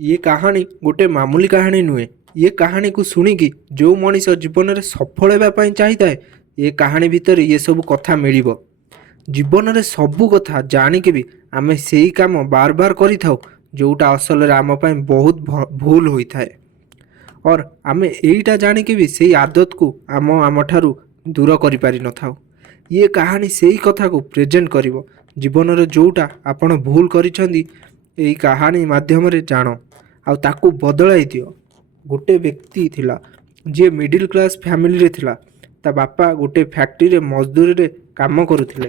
ये कहानी गोटे मामूली कहानी नुहे। ये कहानी को शुणिकी जो मनीष जीवन में सफल होगापी चाहिए ये कहानी भितर ये सब कथा मिल जीवन में सबू कथा जाणिकी भी आम से काम बार बार जोटा असल आम बहुत भूल होता है और आम यहीटा जाणिकी भी से आदत को आम ठारू दूर कर न ये कहानी से ही कथा को प्रेजेंट कर जीवन में जोटा आपण भूल करी कहानी माध्यम जान आ ताकू बदलाई दियो। गोटे व्यक्ति थिला जे मिडिल क्लास फैमिली रे थिला। ता बापा गोटे फैक्ट्री रे मजदूरी रे काम करुथिले।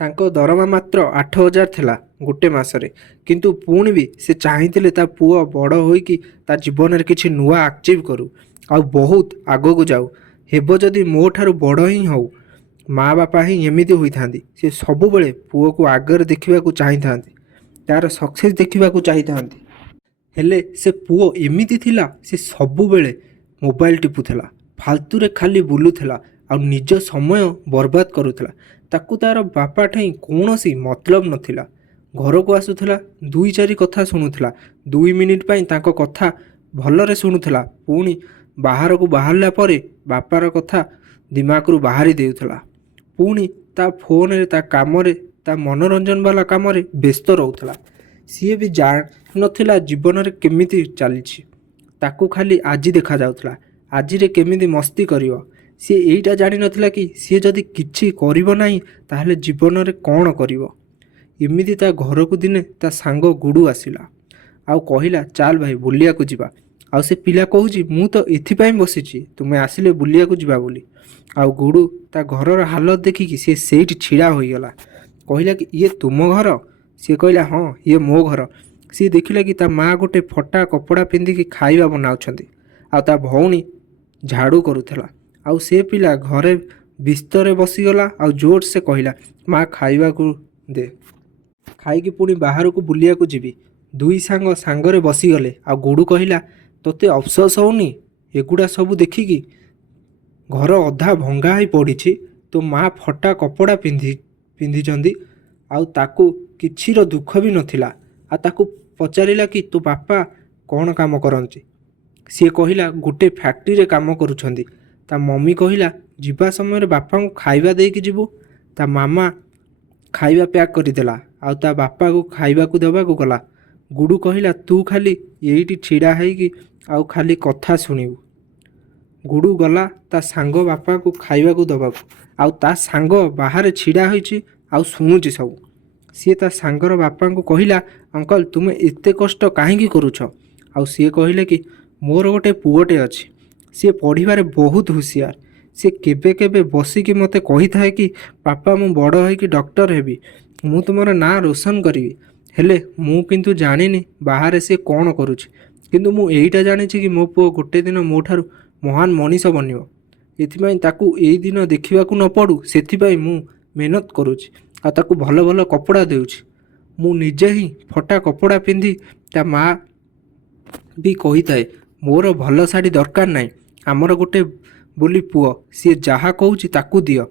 तांको दरमा मात्र 8,000 थिला गोटे मासरे, किंतु पुणी भी से चाहिथिले ता पुओ बड़ होई कि ता जीवन रे किछि नुआ अचीव करू आ बहुत आगो को जाऊ हेबो जदी मो ठारू बड़ ही हो। माँ बापा ही एमिति होई थांदी। से सब बेले पुओ को आगर देखिबा को चाहि थांदी, तार सक्सेस देखिबा को चाहि थांदी। हेले से पुओ एमिति थिला से सबु बेले मोबाइल टिपुथला, फालतू रे खाली बुलुथला आ निज समय बर्बाद करुथला। ताकू तार बापा ठाई कौनसी मतलब नथिला। घर को आसुथला, 2-4 कथा शुणुथला, 2 मिनिट पाई तांको कथा भलरे शुणुथला, पुणी बाहर को बाहरला परे बापार कथा दिमाग रु बाहरी देउथला। पुणी ता फोन रे ता काम रे ता मनोरंजन वाला काम रे व्यस्त रहउथला। सी भी जान नथिला जीवन रे केमिति चलीछि, ताकू खाली आज देखा जाउथला, आज रे केमिति मस्ती करिवो। सी एइटा जानि नथिला कि सी जदि किछि करिवो नाही ताहले जीवन रे कोन करिवो। एमिति ता घर को दिने ता सांग गुडू आसिला आउ कहिला चाल भाई बुलिया को जिबा। आउ से पिला कहूची मु तो एथिपाई बसिछि तुमे आसिले बुलिया को जिबा बोली। आउ गुडू ता घरर हालत देखिकी से सेठी छिड़ा होइगला। कहिला कि ये तुम घर? सी कहला हाँ ये मो घर। सी देखिला कि ता माँ गोटे फटा कपड़ा पिंधिकी खाइबा बनाउछंती आ ता भौणी झाड़ू करुथला। आउ से पिला घरे बिस्तरे बसीगला आउ जोर से कहला माँ खाइबा को दे, खाइकी पुणी बाहर को बुलिया को जीवी। दुई सांग सांगरे बसीगले। आ गुडू कहला तोते अफसोस होनी एगुड़ा सब देखिकी? घर अधा भंगा ही पड़ी, तो माँ फटा कपड़ा पिंधिचंदी आउ ताकू किछिर दुख भी नथिला। आ ताकू पचारिला कि तो बापा कौन काम करंती? सी कहला गोटे फैक्ट्री रे काम करुछंदी। ता मम्मी कहला जीवा समय बापा को खाइबा देकी जीवु। ता मामा खाइबा पैक करदेला आउ ता बापा को खाइबा को देबा को गला। गुडू कहला तू खाली एइटी छिड़ा हैकी आउ खाली कथा सुनिबु। गुडू गला ता सांग बापा को खाइबा को दबा आउ ता सांग बाहर छिड़ा होइछि आउ सुनुछि सब। सी ता सांगर बापा को कहला अंकल तुमे एते कष्ट काहेकी करूछ? आउ सी कहले कि मोर गोटे पुओटे अछि, सी पढ़िबारे बहुत हुशियार। सी केबे केबे बसिकी मते कही थाए कि पापा मु बड़ होइकी डॉक्टर हेबी, मु तुमर ना रोशन करिवि। हेले मु किंतु जानिनी बाहर से कौन करुछि, किंतु मु एइटा जानिछि कि मो पुओ गोटे दिन मो ठारू महान मनीष बनिवो। एथिपाई ताकू एई दिन देखिबाकू न पड़ू सेथिपाई मु मेहनत करुछि आ ताकू भल भल कपड़ा देउछि। मु निजे ही फटा कपड़ा पिंधि ता माँ भी कही थाए मोर भल शाढ़ी दरकार नाई, आमर गोटे बोली पुओ सी जहा कहूछि ताकू दियो।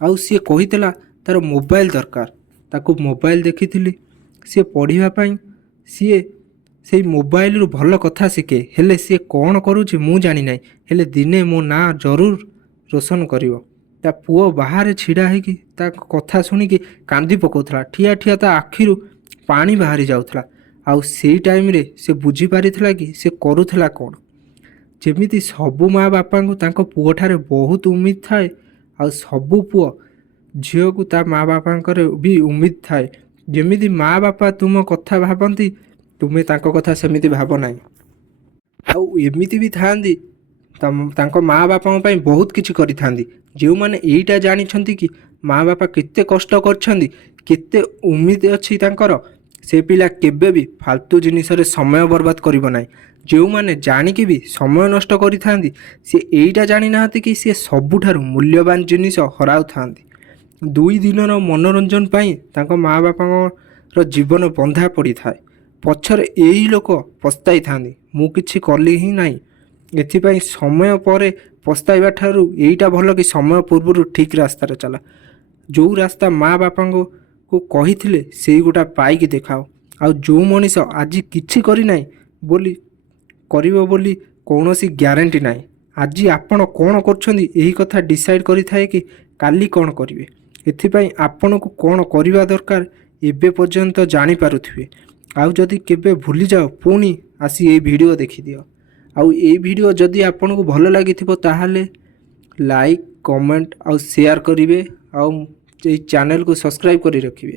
आउ सी कहितला तार मोबाइल दरकार, ताकू मोबाइल देखिथिली सी पढ़िबा पई। सी से मोबाइल रु भल कथा शिखे, हेले सी कौन करुछि मु जानि नाई, हेले दिने मो ना जरूर रोशन करिवो। ता पुओ बाहर छिड़ा हैकी ता कथा शुणिकी कांदी पकाउथला। ठिया ठिया ता आखिरु पानी बाहरी जाउथला। आउ सेई टाइम रे से बुझी पारिथला कि से करुथला कौन। जेमिति सबु माँ बापा को तांको पुओ ठारे बहुत उम्मीद थाए आउ सबु पुओ झियो को ता माँ बापा भी उम्मीद थाए। जेमिति माँ बापा तुम कथा भाबंती तुमे तांको कथा सेमिति भाब नाई। आउ एमिति भी थांदी तांको माँ बापा पई बहुत किछि करि थांदी, जो माने एइटा जानिछंती कि माँ बापा केते कष्ट करछंदी, केते उम्मीद अछि तांकर। से पिला केबे भी फालतू जिनिस रे समय बर्बाद करिवो नाई। जो माने जानिकी भी समय नष्ट करि थांदी से एइटा जानि नाहंती कि से सबुठारु मूल्यवान जिनिस हराउ थांदी। 2 दिनर मनोरंजन पाई तांको माँ बापा जीवन बंधा पड़ी थाए। पछरे एई लोक पस्ताई थांदी मु किछि कली ही नाई। एथिपाई समय परे पस्ताइबा ठारू एइटा भल कि समय पूर्व ठीक रास्ता चला। जो रास्ता माँ बापा को कही से गोटा पाइकी देखाओ। आउ जो मनीष आज किछि करी नाई ବୋଲି କରିବ ବୋଲି କୌଣସି ଗ୍ୟାରେଣ୍ଟି ନାହିଁ। ଆଜି ଆପଣ କ'ଣ କରୁଛନ୍ତି ଏହି କଥା ଡିସାଇଡ଼୍ କରିଥାଏ କି କାଲି କ'ଣ କରିବେ। ଏଥିପାଇଁ ଆପଣଙ୍କୁ କ'ଣ କରିବା ଦରକାର ଏବେ ପର୍ଯ୍ୟନ୍ତ ଜାଣିପାରୁଥିବେ। ଆଉ ଯଦି କେବେ ଭୁଲିଯାଅ ପୁଣି ଆସି ଏଇ ଭିଡ଼ିଓ ଦେଖିଦିଅ। ଆଉ ଏଇ ଭିଡ଼ିଓ ଯଦି ଆପଣଙ୍କୁ ଭଲ ଲାଗିଥିବ ତାହେଲେ ଲାଇକ୍, କମେଣ୍ଟ ଆଉ ସେୟାର କରିବେ। ଆଉ ଏଇ ଚ୍ୟାନେଲକୁ ସବସ୍କ୍ରାଇବ୍ କରି ରଖିବେ।